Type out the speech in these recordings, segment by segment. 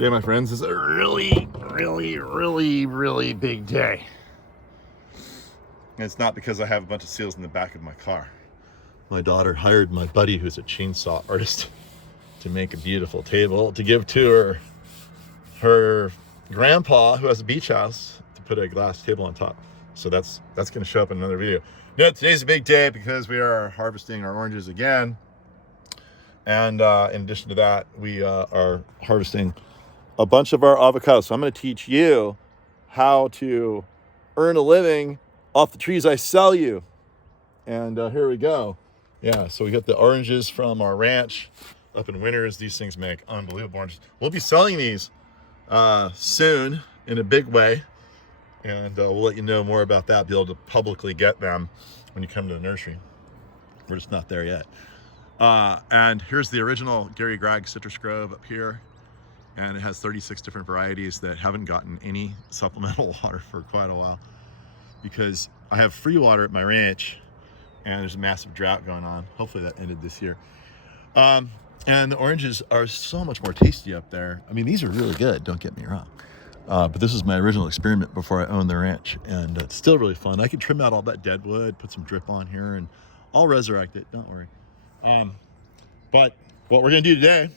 Today, my friends, is a really big day. And it's not because I have a bunch of seals in the back of my car. My daughter hired my buddy, who's a chainsaw artist, to make a beautiful table to give to her grandpa, who has a beach house, to put a glass table on top. So that's going to show up in another video. No, today's a big day because we are harvesting our oranges again. And in addition to that, we are harvesting a bunch of our avocados. So I'm going to teach you how to earn a living off the trees I sell you. And here we go. Yeah, so we got the oranges from our ranch up in Winters. These things make unbelievable oranges. We'll be selling these soon in a big way. And we'll let you know more about that, be able to publicly get them when you come to the nursery. We're just not there yet. And here's the original Gary Gregg Citrus Grove up here. And it has 36 different varieties that haven't gotten any supplemental water for quite a while, because I have free water at my ranch and there's a massive drought going on. Hopefully that ended this year. And the oranges are so much more tasty up there. I mean, these are really good, don't get me wrong. But this is my original experiment before I owned the ranch, and it's still really fun. I can trim out all that dead wood, put some drip on here, and I'll resurrect it, don't worry. But what we're gonna do today,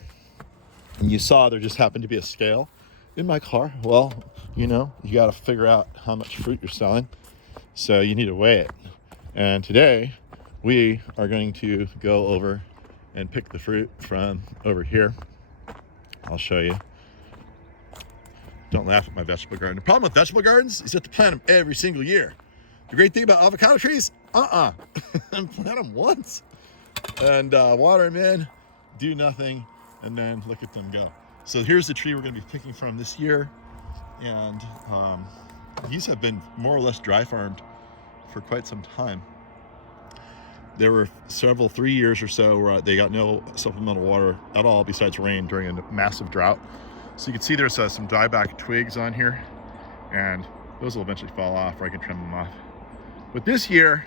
and you saw there just happened to be a scale in my car. Well, you know, you got to figure out how much fruit you're selling, so you need to weigh it. And today we are going to go over and pick the fruit from over here. I'll show you. Don't laugh at my vegetable garden. The problem with vegetable gardens is you have to plant them every single year. The great thing about avocado trees, plant them once and water them in, do nothing, and then look at them go. So here's the tree we're going to be picking from this year, and these have been more or less dry farmed for quite some time. There were 3 years or so where they got no supplemental water at all besides rain during a massive drought. So you can see there's some dieback twigs on here, and those will eventually fall off, or I can trim them off. But this year,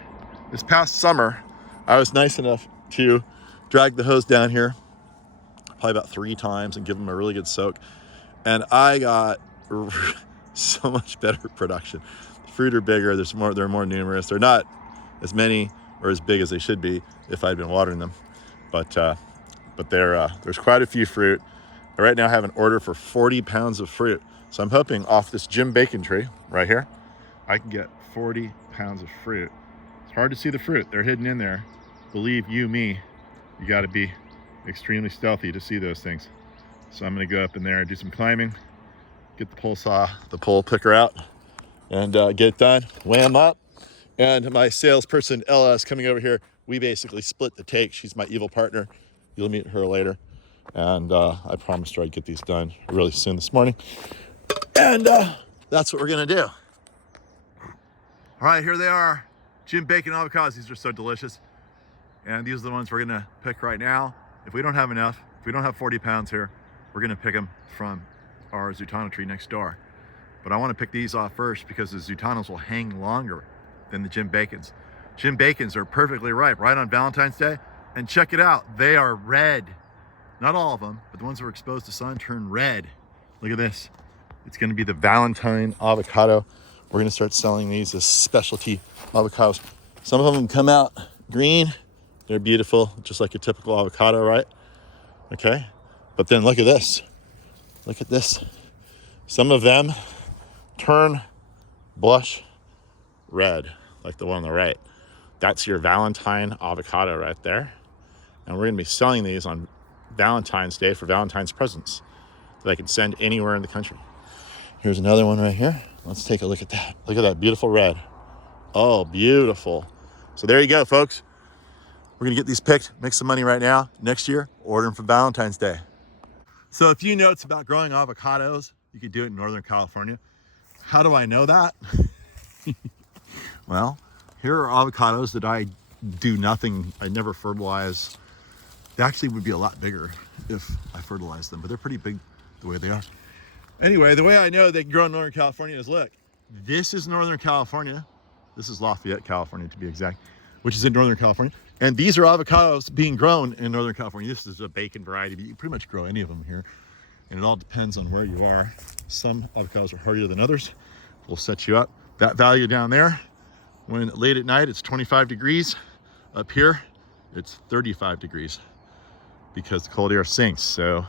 this past summer, I was nice enough to drag the hose down here probably about 3 times and give them a really good soak, and I got so much better production. The fruit are bigger, they're more numerous. They're not as many or as big as they should be if I'd been watering them, but there's quite a few fruit. I right now have an order for 40 pounds of fruit, so I'm hoping off this Jim Bacon tree right here I can get 40 pounds of fruit. It's hard to see the fruit, they're hidden in there. Believe you me, you got to be extremely stealthy to see those things. So I'm going to go up in there and do some climbing, get the pole picker out, and get it done, weigh them up. And my salesperson Ella is coming over here. We basically split the take. She's my evil partner. You'll meet her later, and I promised her I'd get these done really soon this morning, and that's what we're going to do. All right, here they are, Jim Bacon avocados. These are so delicious, and these are the ones we're going to pick right now. If we don't have enough, if we don't have 40 pounds here, we're gonna pick them from our Zutano tree next door. But I wanna pick these off first because the Zutanos will hang longer than the Jim Bacons. Jim Bacons are perfectly ripe right on Valentine's Day. And check it out, they are red. Not all of them, but the ones that are exposed to sun turn red. Look at this. It's gonna be the Valentine avocado. We're gonna start selling these as specialty avocados. Some of them come out green. They're beautiful, just like a typical avocado, right? Okay, but then look at this. Look at this. Some of them turn blush red, like the one on the right. That's your Valentine avocado right there. And we're gonna be selling these on Valentine's Day for Valentine's presents that I can send anywhere in the country. Here's another one right here. Let's take a look at that. Look at that beautiful red. Oh, beautiful. So there you go, folks. We're gonna get these picked, make some money right now. Next year, order them for Valentine's Day. So a few notes about growing avocados. You could do it in Northern California. How do I know that? Well, here are avocados that I do nothing. I never fertilize. They actually would be a lot bigger if I fertilized them, but they're pretty big the way they are. Anyway, the way I know they can grow in Northern California is, look, this is Northern California. This is Lafayette, California to be exact, which is in Northern California. And these are avocados being grown in Northern California. This is a bacon variety, but you can pretty much grow any of them here. and it all depends on where you are. Some avocados are hardier than others. We'll set you up. That value down there, when late at night, it's 25 degrees. Up here, it's 35 degrees because the cold air sinks. So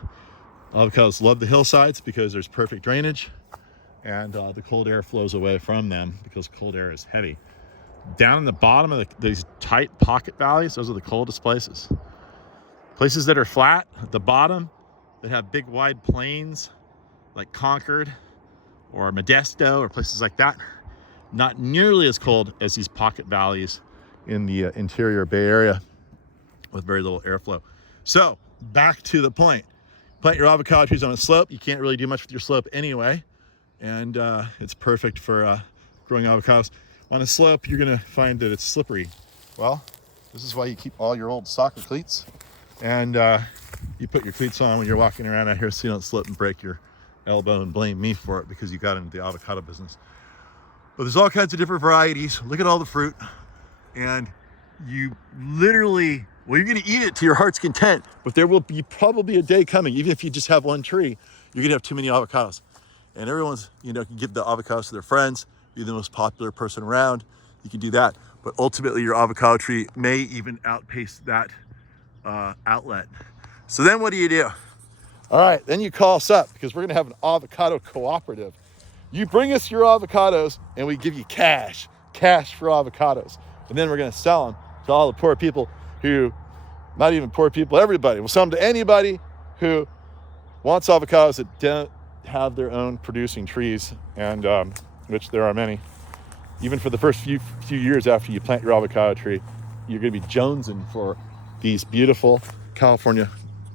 avocados love the hillsides because there's perfect drainage, and the cold air flows away from them because cold air is heavy. Down in the bottom of these tight pocket valleys, those are the coldest places. Places that are flat at the bottom, that have big wide plains like Concord or Modesto or places like that, not nearly as cold as these pocket valleys in the interior Bay Area with very little airflow. So back to the point. Plant your avocado trees on a slope. You can't really do much with your slope anyway, and it's perfect for growing avocados. On a slope, you're gonna find that it's slippery. Well, this is why you keep all your old soccer cleats, and you put your cleats on when you're walking around out here so you don't slip and break your elbow and blame me for it because you got into the avocado business. But there's all kinds of different varieties. Look at all the fruit, and you literally, well, you're gonna eat it to your heart's content, but there will be probably a day coming, even if you just have one tree, you're gonna have too many avocados. And everyone's, you know, can give the avocados to their friends, be the most popular person around, you can do that. But ultimately your avocado tree may even outpace that outlet. So then what do? All right, then you call us up because we're gonna have an avocado cooperative. You bring us your avocados and we give you cash for avocados. And then we're gonna sell them to all the poor people who, not even poor people, everybody. We'll sell them to anybody who wants avocados that don't have their own producing trees, and which there are many. Even for the first few years after you plant your avocado tree, you're gonna be jonesing for these beautiful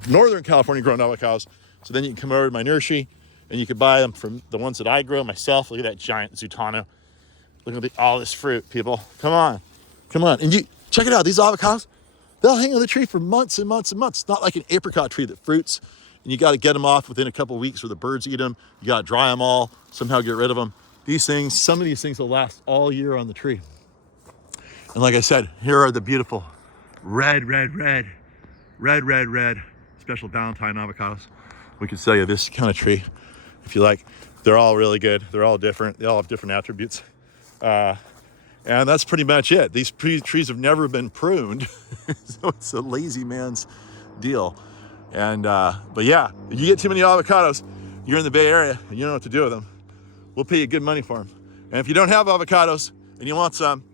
Northern California grown avocados. So then you can come over to my nursery and you can buy them from the ones that I grow myself. Look at that giant Zutano. Look at all this fruit, people. Come on. And you check it out, these avocados, they'll hang on the tree for months and months and months. It's not like an apricot tree that fruits and you got to get them off within a couple of weeks or the birds eat them. You got to dry them all, somehow get rid of them. These things, some of these things will last all year on the tree. And like I said, here are the beautiful red special Valentine avocados. We could sell you this kind of tree if you like. They're all really good. They're all different. They all have different attributes. And that's pretty much it. These trees have never been pruned. So it's a lazy man's deal. And, but yeah, if you get too many avocados, you're in the Bay Area and you don't know what to do with them. We'll pay you good money for them. And if you don't have avocados and you want some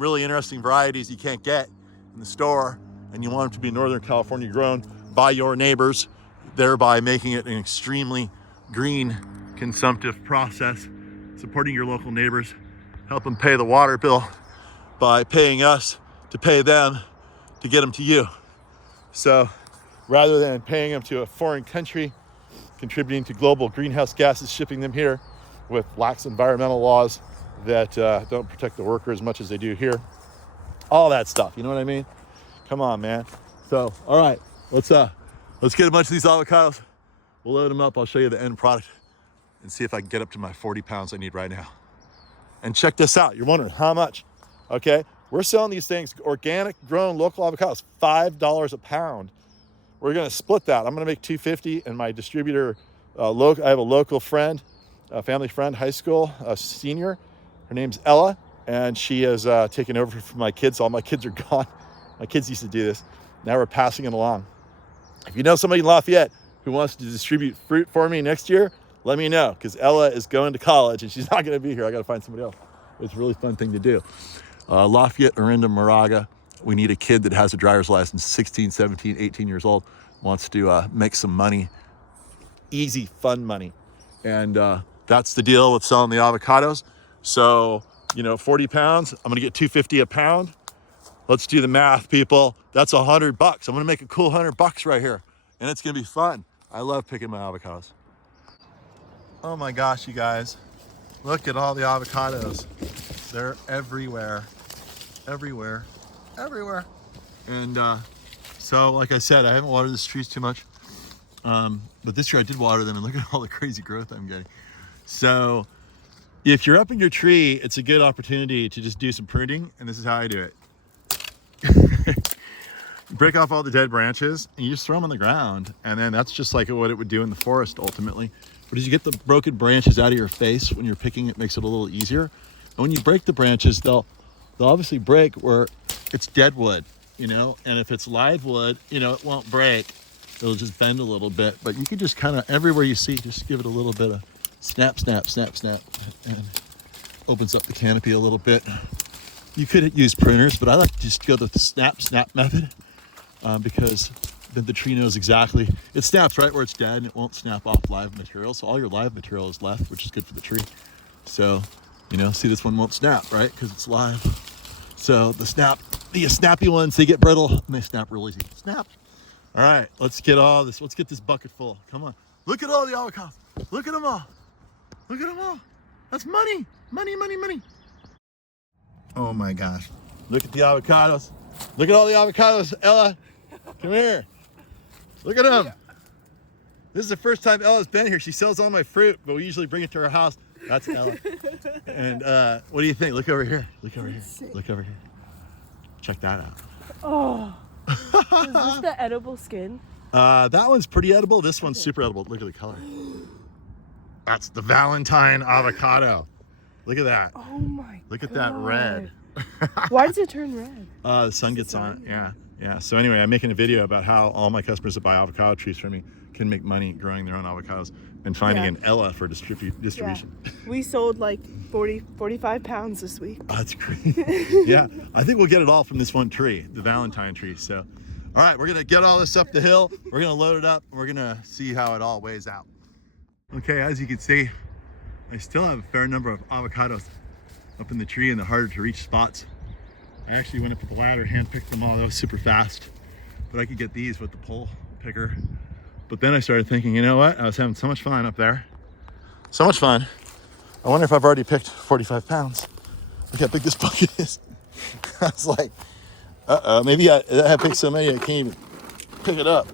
really interesting varieties you can't get in the store, and you want them to be Northern California grown by your neighbors, thereby making it an extremely green, consumptive process, supporting your local neighbors, help them pay the water bill by paying us to pay them to get them to you. So rather than paying them to a foreign country, contributing to global greenhouse gases, shipping them here with lax environmental laws that don't protect the worker as much as they do here, all that stuff, you know what I mean? Come on, man. So, all right, let's get a bunch of these avocados. We'll load them up. I'll show you the end product and see if I can get up to my 40 pounds I need right now. And check this out. You're wondering how much, okay? We're selling these things, organic, grown, local avocados, $5 a pound. We're gonna split that. I'm gonna make $2.50, and my distributor, I have a local friend, a family friend, high school, a senior. Her name's Ella, and she has taken over for my kids. All my kids are gone. My kids used to do this. Now we're passing it along. If you know somebody in Lafayette who wants to distribute fruit for me next year, let me know, because Ella is going to college and she's not going to be here. I got to find somebody else. It's a really fun thing to do. Lafayette, Orinda, Moraga. We need a kid that has a driver's license, 16, 17, 18 years old, wants to make some money, easy, fun money. And that's the deal with selling the avocados. So, 40 pounds, I'm going to get $2.50 a pound. Let's do the math, people. That's $100. I'm gonna make a cool $100 right here, and it's gonna be fun. I love picking my avocados. Oh my gosh, you guys. Look at all the avocados. They're everywhere. And so, like I said, I haven't watered these trees too much, but this year I did water them, and look at all the crazy growth I'm getting. So if you're up in your tree, it's a good opportunity to just do some pruning, and this is how I do it. break off all the dead branches and you just throw them on the ground. And then that's just like what it would do in the forest ultimately. But as you get the broken branches out of your face when you're picking, it makes it a little easier. And when you break the branches, they'll obviously break where it's dead wood, you know, and if it's live wood, you know, it won't break. It'll just bend a little bit, but you can just kind of, everywhere you see, just give it a little bit of snap, snap, snap, snap, and opens up the canopy a little bit. You could use pruners, but I like to just go the snap, snap method because then the tree knows exactly, it snaps right where it's dead and it won't snap off live material. So all your live material is left, which is good for the tree. So, you know, see, this one won't snap, right? Because it's live. So the snappy ones, they get brittle and they snap real easy. Snap. All right, let's get all this. Let's get this bucket full. Come on. Look at all the avocados. Look at them all. Look at them all. That's money. Money, money, money. Oh my gosh. Look at the avocados. Look at all the avocados. Ella, come here. Look at them. This is the first time Ella's been here. She sells all my fruit, but we usually bring it to her house. That's Ella. And what do you think? Look over here. Look over here. Look over here. Check that out. Oh. Is this the edible skin? That one's pretty edible. This one's super edible. Look at the color. That's the Valentine avocado. Look at that. Oh my Look at that red. Why does it turn red? The sun gets on it. Yeah. Yeah. So anyway, I'm making a video about how all my customers that buy avocado trees from me can make money growing their own avocados and finding an Ella for distribution. Yeah. We sold like 45 pounds this week. Oh, that's great. Yeah, I think we'll get it all from this one tree, the Valentine tree. So, all right, we're gonna get all this up the hill. We're gonna load it up. And we're gonna see how it all weighs out. Okay, as you can see, I still have a fair number of avocados up in the tree in the harder to reach spots. I actually went up with the ladder, hand-picked them all. That was super fast, but I could get these with the pole picker. But then I started thinking, you know what? I was having so much fun up there. So much fun. I wonder if I've already picked 45 pounds. Look how big this bucket is. I was like, maybe I have picked so many I can't even pick it up.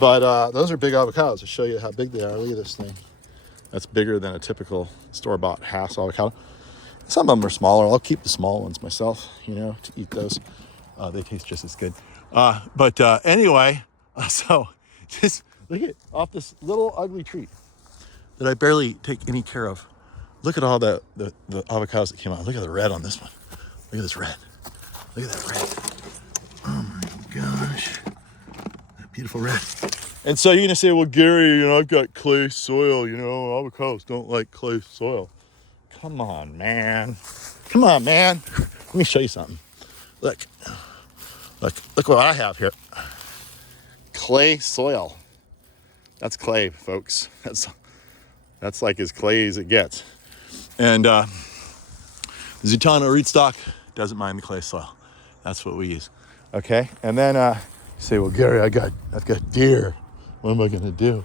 But those are big avocados. To show you how big they are, look at this thing. That's bigger than a typical store-bought Hass avocado. Some of them are smaller. I'll keep the small ones myself, you know, to eat those. They taste just as good. But anyway, so just look at off this little ugly tree that I barely take any care of. Look at all the avocados that came out. Look at the red on this one. Look at this red. Look at that red. Oh my gosh. That beautiful red. And so you're gonna say, well, Gary, you know, I've got clay soil, you know, avocados don't like clay soil. Come on, man. Come on, man. Let me show you something. Look what I have here. Clay soil. That's clay, folks. That's like as clay as it gets. And the Zutano rootstock doesn't mind the clay soil. That's what we use. Okay. And then you say, well, Gary, I've got deer. What am I gonna do?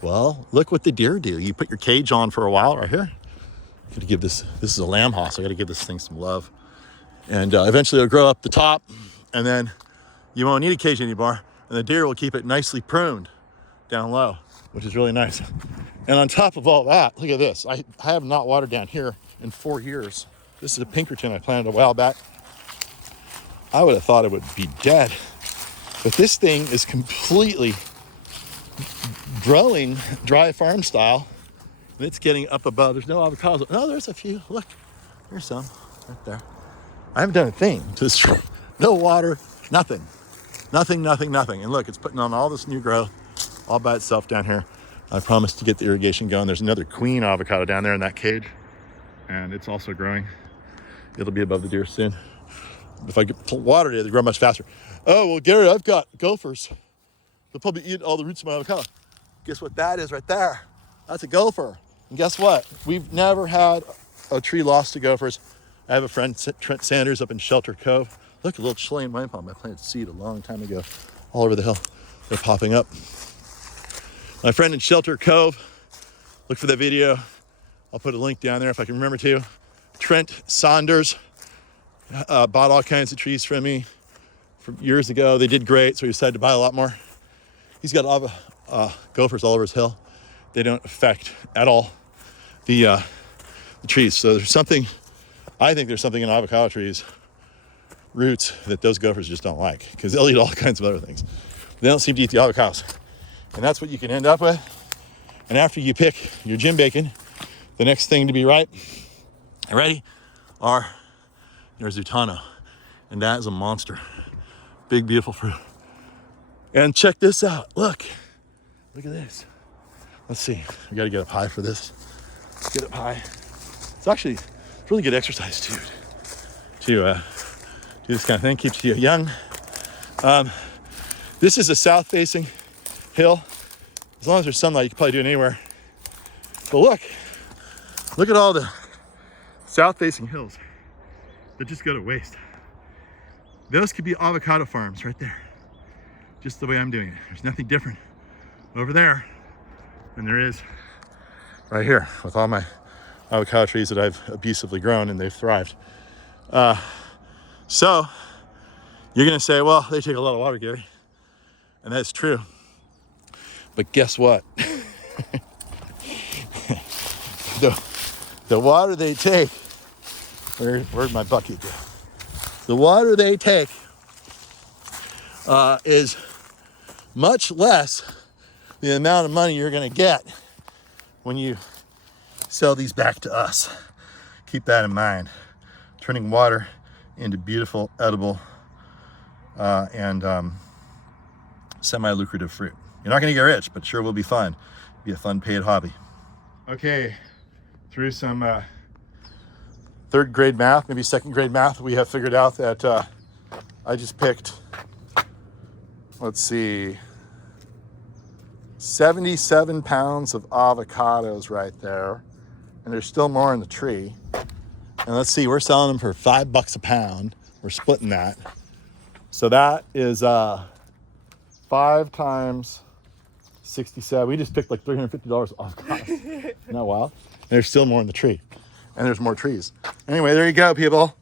Well, look what the deer do. You put your cage on for a while right here. Gotta give this is a lamb house. I gotta give this thing some love. And eventually it'll grow up the top, and then you won't need a cage anymore. And the deer will keep it nicely pruned down low, which is really nice. And on top of all that, look at this. I have not watered down here in 4 years. This is a Pinkerton I planted a while back. I would have thought it would be dead. But this thing is completely growing dry farm style. And it's getting up above. There's no avocados. Oh, there's a few. Look, there's some right there. I haven't done a thing to this tree. No water, nothing. Nothing. And look, it's putting on all this new growth all by itself down here. I promised to get the irrigation going. There's another queen avocado down there in that cage, and it's also growing. It'll be above the deer soon. If I get water it, they grow much faster. Oh, well, Gary, I've got gophers. They'll probably eat all the roots of my avocado. Guess what that is right there? That's a gopher. And guess what? We've never had a tree lost to gophers. I have a friend, Trent Sanders, up in Shelter Cove. Look, a little Chilean wine palm. I planted seed a long time ago all over the hill. They're popping up. My friend in Shelter Cove, look for the video. I'll put a link down there if I can remember to. Trent Saunders bought all kinds of trees from me from years ago. They did great, so he decided to buy a lot more. He's got gophers all over his hill. They don't affect at all the trees. So there's something, I think there's something in avocado trees roots that those gophers just don't like, because they'll eat all kinds of other things. They don't seem to eat the avocados. And that's what you can end up with. And after you pick your gym bacon, the next thing to be ripe, ready, are your Zutano. And that is a monster. Big, beautiful fruit. And check this out. Look at this. Let's see. We got to get a pie for this. Let's get a pie. It's really good exercise too, to do this kind of thing. Keeps you young. This is a south-facing hill. As long as there's sunlight, you can probably do it anywhere. But look at all the south-facing hills that just go to waste. Those could be avocado farms right there. Just the way I'm doing it. There's nothing different over there than there is right here with all my avocado trees that I've abusively grown and they've thrived. So you're gonna say, well, they take a lot of water, Gary. And that's true. But guess what? the water they take, where'd my bucket go? The water they take is much less the amount of money you're gonna get when you sell these back to us. Keep that in mind. Turning water into beautiful, edible, and semi-lucrative fruit. You're not gonna get rich, but sure will be fun. Be a fun paid hobby. Okay, through some third grade math, maybe second grade math, we have figured out that I just picked, let's see, 77 pounds of avocados right there. And there's still more in the tree. And let's see, we're selling them for $5 a pound. We're splitting that. So that is 5 times 67. We just picked like $350 of avocados. Isn't that wild? And there's still more in the tree. And there's more trees. Anyway, there you go, people.